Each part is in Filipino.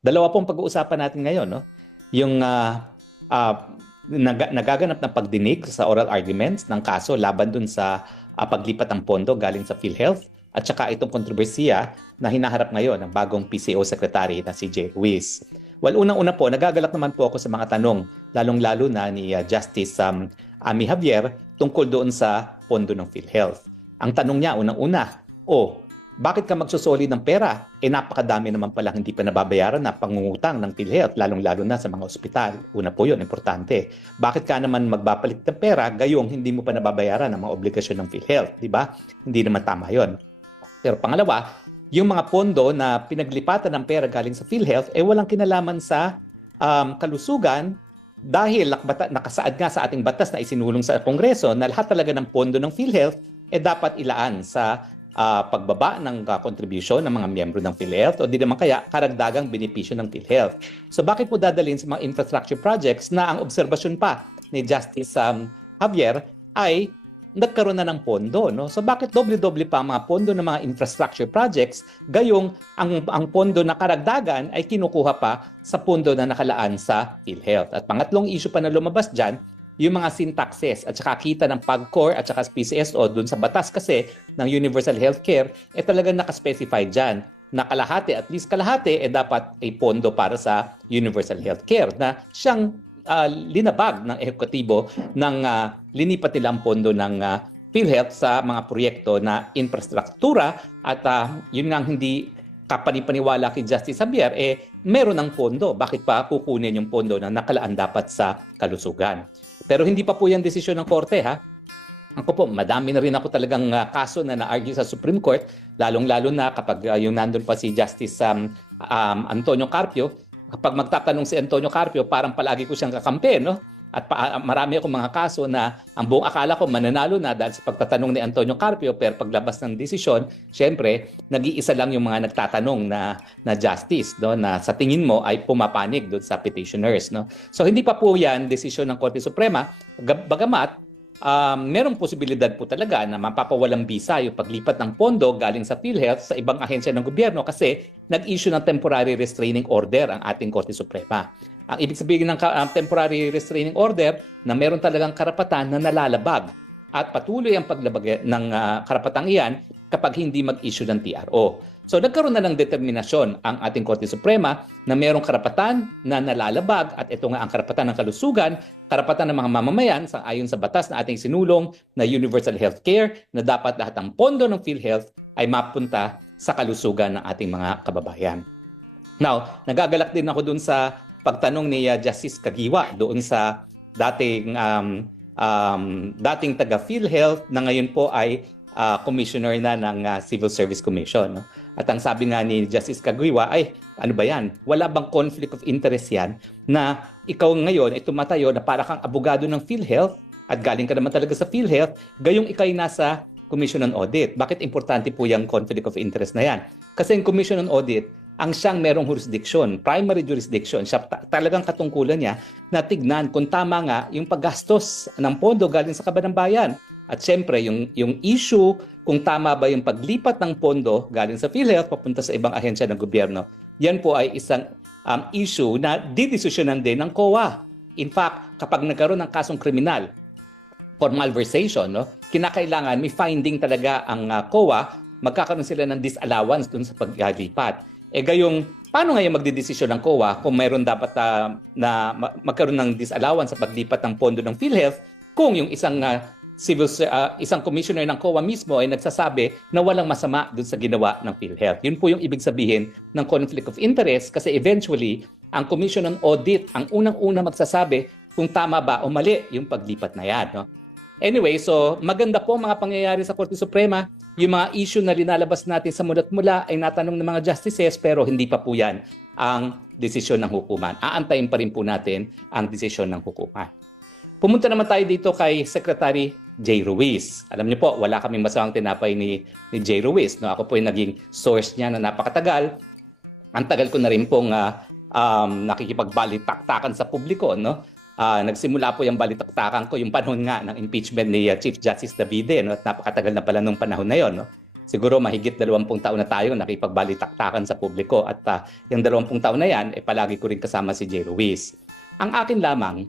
Dalawa pong pag-uusapan natin ngayon, no? Yung nagaganap ng pagdinig sa oral arguments ng kaso laban dun sa paglipat ng pondo galing sa PhilHealth at saka itong kontrobersiya na hinaharap ngayon ng bagong PCO Secretary na si Jay Ruiz. Well, unang-una po, nagagalak naman po ako sa mga tanong, lalong-lalo na ni Justice Amy Javier tungkol doon sa pondo ng PhilHealth. Ang tanong niya, unang-una, bakit ka magsusoli ng pera? Napakadami naman pala hindi pa nababayaran na pangungutang ng PhilHealth, lalong-lalo na sa mga ospital. Una po yun, importante. Bakit ka naman magbapalit ng pera gayong hindi mo pa nababayaran ang mga obligasyon ng PhilHealth? Di ba? Hindi naman tama yun. Pero pangalawa, yung mga pondo na pinaglipatan ng pera galing sa PhilHealth, walang kinalaman sa kalusugan dahil nakasaad nga sa ating batas na isinulong sa Kongreso na lahat talaga ng pondo ng PhilHealth dapat ilaan sa pagbaba ng contribution ng mga miyembro ng PhilHealth o di naman kaya karagdagang benepisyo ng PhilHealth. So bakit po dadalhin sa mga infrastructure projects na ang obserbasyon pa ni Justice Javier ay nagkaroon na ng pondo, no? So bakit doble-doble pa ang mga pondo ng mga infrastructure projects gayong ang pondo na karagdagan ay kinukuha pa sa pondo na nakalaan sa PhilHealth? At pangatlong issue pa na lumabas dyan, yung mga syntaxes at saka kita ng PAGCOR at saka PCSO dun sa batas kasi ng Universal Healthcare, talagang nakaspecify dyan na kalahati, at least kalahati, dapat ay pondo para sa Universal Healthcare na siyang linabag ng ehekutibo ng linipat nilang pondo ng PhilHealth sa mga proyekto na infrastruktura at yun nga hindi kapanipaniwala kay Justice Javier, meron ng pondo. Bakit pa kukunin yung pondo na nakalaan dapat sa kalusugan? Pero hindi pa po yan desisyon ng korte, ha? Ako po, madami na rin ako talagang kaso na na-argue sa Supreme Court, lalong-lalo na kapag yung nandun pa si Justice Antonio Carpio. Kapag magtatanong si Antonio Carpio, parang palagi ko siyang kakampi, no? At marami akong mga kaso na ang buong akala ko mananalo na dahil sa pagtatanong ni Antonio Carpio, pero paglabas ng desisyon, syempre, nag-iisa lang yung mga nagtatanong na justice, no, na sa tingin mo ay pumapanig doon sa petitioners, no. So hindi pa po yan desisyon ng Korte Suprema, bagamat merong posibilidad po talaga na mapapawalang bisa yung paglipat ng pondo galing sa PhilHealth sa ibang ahensya ng gobyerno kasi nag-issue ng temporary restraining order ang ating Korte Suprema. Ang ibig sabihin ng temporary restraining order na meron talagang karapatan na nalalabag at patuloy ang paglabag ng karapatang iyan kapag hindi mag-issue ng TRO. So nagkaroon na ng determinasyon ang ating Korte Suprema na merong karapatan na nalalabag at ito nga ang karapatan ng kalusugan, karapatan ng mga mamamayan ayon sa batas na ating sinulong na Universal Healthcare na dapat lahat ng pondo ng PhilHealth ay mapunta sa kalusugan ng ating mga kababayan. Now, nagagalak din ako dun sa pagtanong ni Justice Caguioa doon sa dating taga PhilHealth na ngayon po ay commissioner na ng Civil Service Commission, no? At ang sabi nga ni Justice Caguioa ay ano ba yan? Wala bang conflict of interest yan na ikaw ngayon ay tumatayo na para kang abogado ng PhilHealth at galing ka naman talaga sa PhilHealth gayong ikay nasa Commission on Audit. Bakit importante po yung conflict of interest na yan? Kasi yung Commission on Audit, ang siyang merong jurisdiction, primary jurisdiction, siya talagang katungkulan niya na tignan kung tama nga yung paggastos ng pondo galing sa kaban ng bayan. At syempre, yung issue kung tama ba yung paglipat ng pondo galing sa PhilHealth papunta sa ibang ahensya ng gobyerno, yan po ay isang issue na didesisyonan din ng COA. In fact, kapag nagkaroon ng kasong kriminal for malversation, no, kinakailangan may finding talaga ang COA, magkakaroon sila ng disallowance dun sa paglipat. Gayong, paano ngayon magdidesisyon ng COA kung mayroon dapat na magkaroon ng disallowance sa paglipat ng pondo ng PhilHealth kung yung isang commissioner ng COA mismo ay nagsasabi na walang masama dun sa ginawa ng PhilHealth. Yun po yung ibig sabihin ng conflict of interest kasi eventually, ang Commission on Audit ang unang-una magsasabi kung tama ba o mali yung paglipat na yan, no? Anyway, so maganda po mga pangyayari sa Korte Suprema. Yung mga issue na linalabas natin sa mulat mula ay natanong ng mga justices pero hindi pa po yan ang desisyon ng hukuman. Aantayin pa rin po natin ang desisyon ng hukuman. Pumunta naman tayo dito kay Secretary Jay Ruiz. Alam niyo po, wala kaming masamang tinapay ni Jay Ruiz, no? Ako po yung naging source niya na napakatagal. Ang tagal ko na rin pong nakikipagbalitaktakan sa publiko, no? Nagsimula po yung balitaktakan ko yung panahon nga ng impeachment ni Chief Justice Davide, no? At napakatagal na pala nung panahon na yon, no? siguro mahigit 20 taon na tayo nakipagbalitaktakan sa publiko at yung 20 taon na yan, palagi ko rin kasama si Jay Ruiz. Ang akin lamang,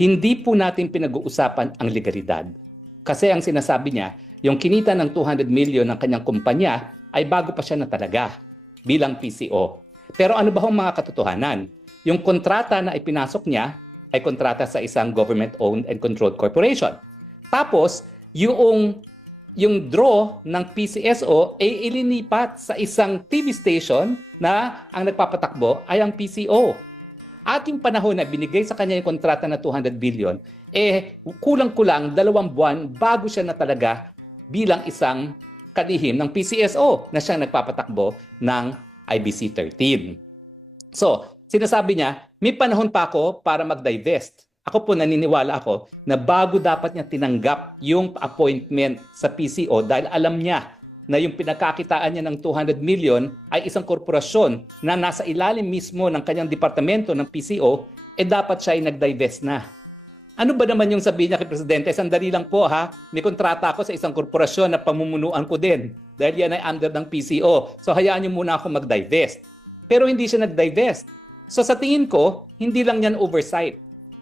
hindi po natin pinag-uusapan ang legalidad. Kasi ang sinasabi niya, yung kinita ng 200 million ng kanyang kumpanya ay bago pa siya na talaga bilang PCO. Pero ano ba ang mga katotohanan? Yung kontrata na ipinasok niya ay kontrata sa isang government-owned and controlled corporation. Tapos, yung draw ng PCSO ay ilinipat sa isang TV station na ang nagpapatakbo ay ang PCO. At yung panahon na binigay sa kanya yung kontrata na 200 billion, kulang-kulang 2 buwan bago siya na talaga bilang isang kalihim ng PCSO na siyang nagpapatakbo ng IBC 13. So, sinasabi niya, may panahon pa ako para mag-divest. Ako po naniniwala ako na bago dapat niya tinanggap yung appointment sa PCO dahil alam niya na yung pinagkakitaan niya ng 200 million ay isang korporasyon na nasa ilalim mismo ng kanyang departamento ng PCO, dapat siya ay nag-divest na. Ano ba naman yung sabihin niya kay Presidente? Sandali lang po ha, may kontrata ako sa isang korporasyon na pamumunuan ko din dahil yan ay under ng PCO. So hayaan niyo muna ako mag-divest. Pero hindi siya nag-divest. So sa tingin ko, hindi lang yan oversight.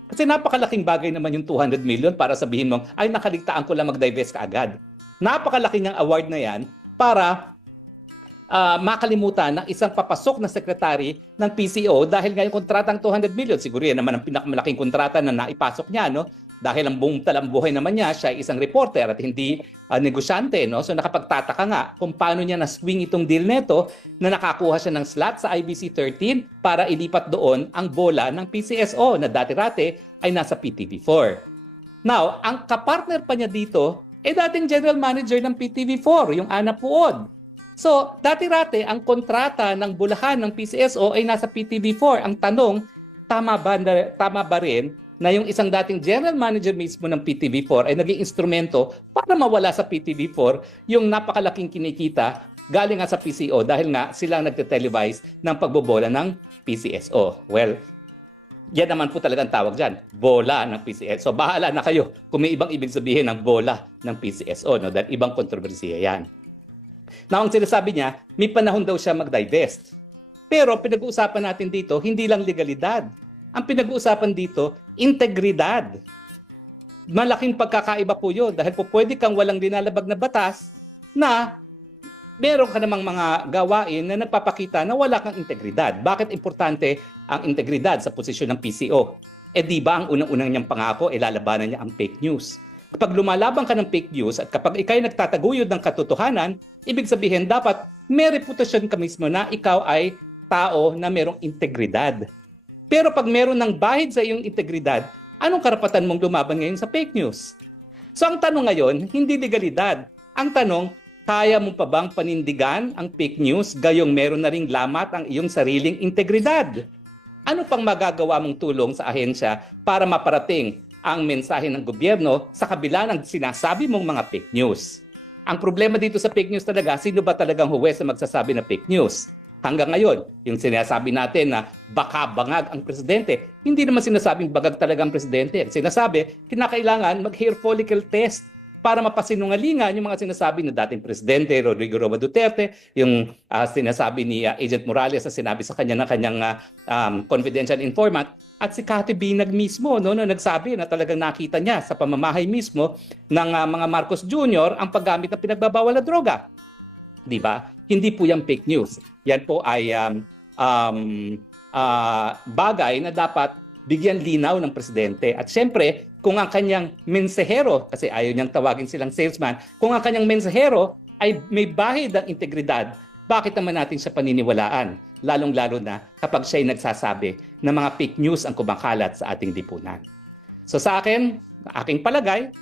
Kasi napakalaking bagay naman yung 200 million para sabihin mo, ay nakaligtaan ko lang mag-divest ka agad. Napakalaking ang award na yan para makalimutan ng isang papasok na sekretary ng PCO dahil nga yung kontratang 200 million. Siguro yan naman ang pinakamalaking kontrata na naipasok niya, no? Dahil ang buong talambuhay naman niya, siya ay isang reporter at hindi negosyante, no? So nakapagtataka nga kung paano niya na-swing itong deal neto na nakakuha siya ng slot sa IBC 13 para ilipat doon ang bola ng PCSO na dati-rate ay nasa PTV4. Now, ang kapartner pa niya dito dating general manager ng PTV4, yung Ana Puod. So, dati-rate, ang kontrata ng bulahan ng PCSO ay nasa PTV4. Ang tanong, tama ba rin na yung isang dating general manager mismo ng PTV4 ay naging instrumento para mawala sa PTV4 yung napakalaking kinikita galing nga sa PCO dahil nga sila nagte-televise ng pagbobola ng PCSO. Well, yan naman po talagang tawag dyan, bola ng PCSO. So, bahala na kayo kung may ibang ibig sabihin ng bola ng PCSO, no? Dahil ibang kontrobersiya yan. Now, ang sinasabi niya, may panahon daw siya mag-divest. Pero pinag-uusapan natin dito, hindi lang legalidad. Ang pinag-uusapan dito, integridad. Malaking pagkakaiba po yun dahil po pwede kang walang linalabag na batas na meron ka namang mga gawain na nagpapakita na wala kang integridad. Bakit importante ang integridad sa posisyon ng PCO? Di ba ang unang-unang niyang pangako, lalabanan niya ang fake news? Kapag lumalaban ka ng fake news at kapag ikay nagtataguyod ng katotohanan, ibig sabihin dapat may reputasyon ka mismo na ikaw ay tao na merong integridad. Pero pag meron ng bahid sa iyong integridad, anong karapatan mong lumaban ngayon sa fake news? So ang tanong ngayon, hindi legalidad. Ang tanong, kaya mo pa bang panindigan ang fake news gayong meron na ring lamat ang iyong sariling integridad? Ano pang magagawa mong tulong sa ahensya para maparating ang mensahe ng gobyerno sa kabila ng sinasabi mong mga fake news? Ang problema dito sa fake news talaga, sino ba talagang huwes na magsasabi na fake news? Hanggang ngayon, yung sinasabi natin na baka bangag ang presidente, hindi naman sinasabing bagag talaga ang presidente. Sinasabi, kinakailangan mag-hair follicle test para mapasinungalingan yung mga sinasabi ng dating presidente Rodrigo Roa Duterte, yung sinasabi ni Agent Morales na sinabi sa kanya ng kanyang confidential informant, at si Cathy Binag mismo no, nagsabi na talagang nakita niya sa pamamahay mismo ng mga Marcos Jr. ang paggamit ng pinagbabawal na droga. Di ba? Hindi po yan fake news. Yan po ay bagay na dapat bigyan linaw ng presidente. At syempre, kung ang kanyang mensahero, kasi ayaw niyang tawagin silang salesman, kung ang kanyang mensahero ay may bahid ng integridad, bakit naman natin siya paniniwalaan? Lalong-lalo na kapag siya ay nagsasabi na mga fake news ang kumakalat sa ating lipunan. So sa akin, aking palagay,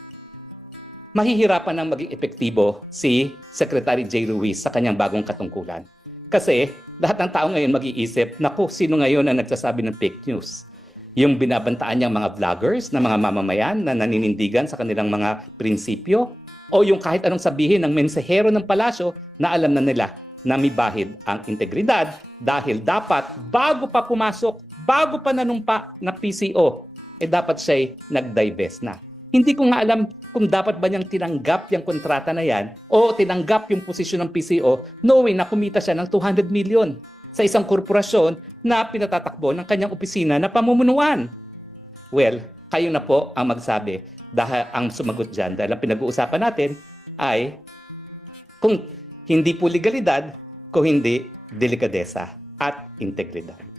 mahihirapan nang maging epektibo si Secretary Jay Ruiz sa kanyang bagong katungkulan. Kasi lahat ng tao ngayon mag-iisip, naku, sino ngayon ang nagsasabi ng fake news? Yung binabantaan niyang mga vloggers na mga mamamayan na naninindigan sa kanilang mga prinsipyo? O yung kahit anong sabihin ng mensahero ng palasyo na alam na nila na may bahid ang integridad dahil dapat bago pa pumasok, bago pa nanumpa na PCO, dapat siya'y nag-divest na. Hindi ko nga alam kung dapat ba niyang tinanggap yung kontrata na yan o tinanggap yung posisyon ng PCO knowing na kumita siya ng 200 million sa isang korporasyon na pinatatakbo ng kanyang opisina na pamumunuan. Well, kayo na po ang magsabi dahil ang sumagot dyan dahil ang pinag-uusapan natin ay kung hindi po legalidad, kung hindi delikadesa at integridad.